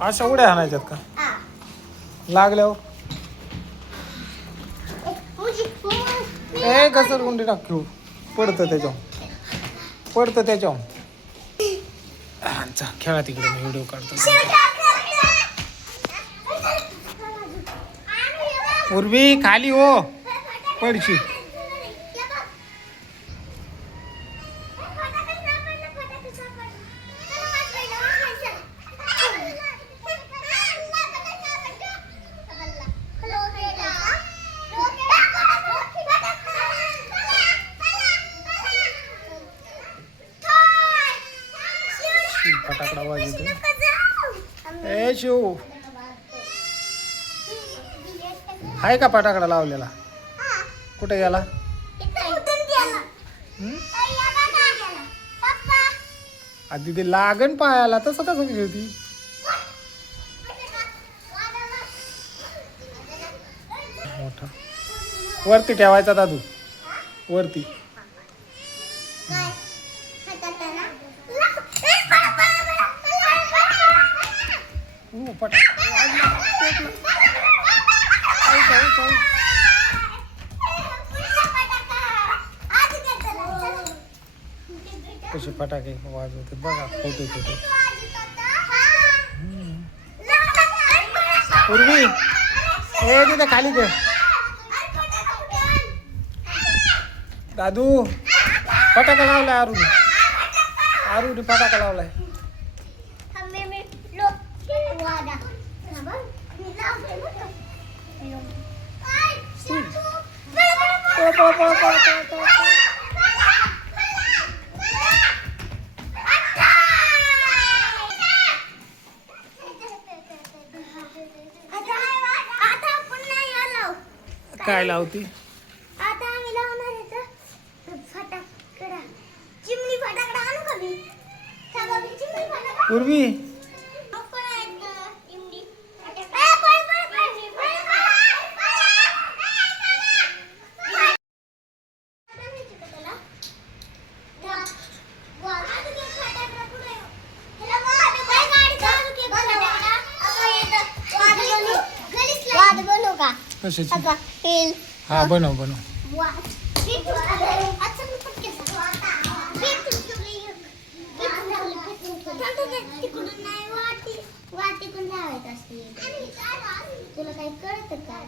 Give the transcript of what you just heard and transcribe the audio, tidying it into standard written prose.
अशा उड्या आणायच्यात का लागल्यावर? ए घसरगुंडी टाक घेऊ पडतं त्याच्यावर खेळा तिकडे मी व्हिडिओ काढतो. पूर्वी खाली हो पडशी. फटाकडा वाजतो. ए शिव आहे का फटाकडा लावलेला? कुठे गेला? आधी ते लागण पायाला तसं कसं होती? मोठा वरती ठेवायचा दादू वरती. कसे फटाके वाजवते बघा. फोटो पूर्वी हे तिथे खाली दे दादू. फटाका लावलाय आरू फटाका लावलाय. काय लावती? आता आम्ही लावणार आहे फटाकडा. चिमणी फटाकडा आणू का मी? चिमणी फटाकडा पूर्वी कशाची? हा बनव. तुला काही कळत का?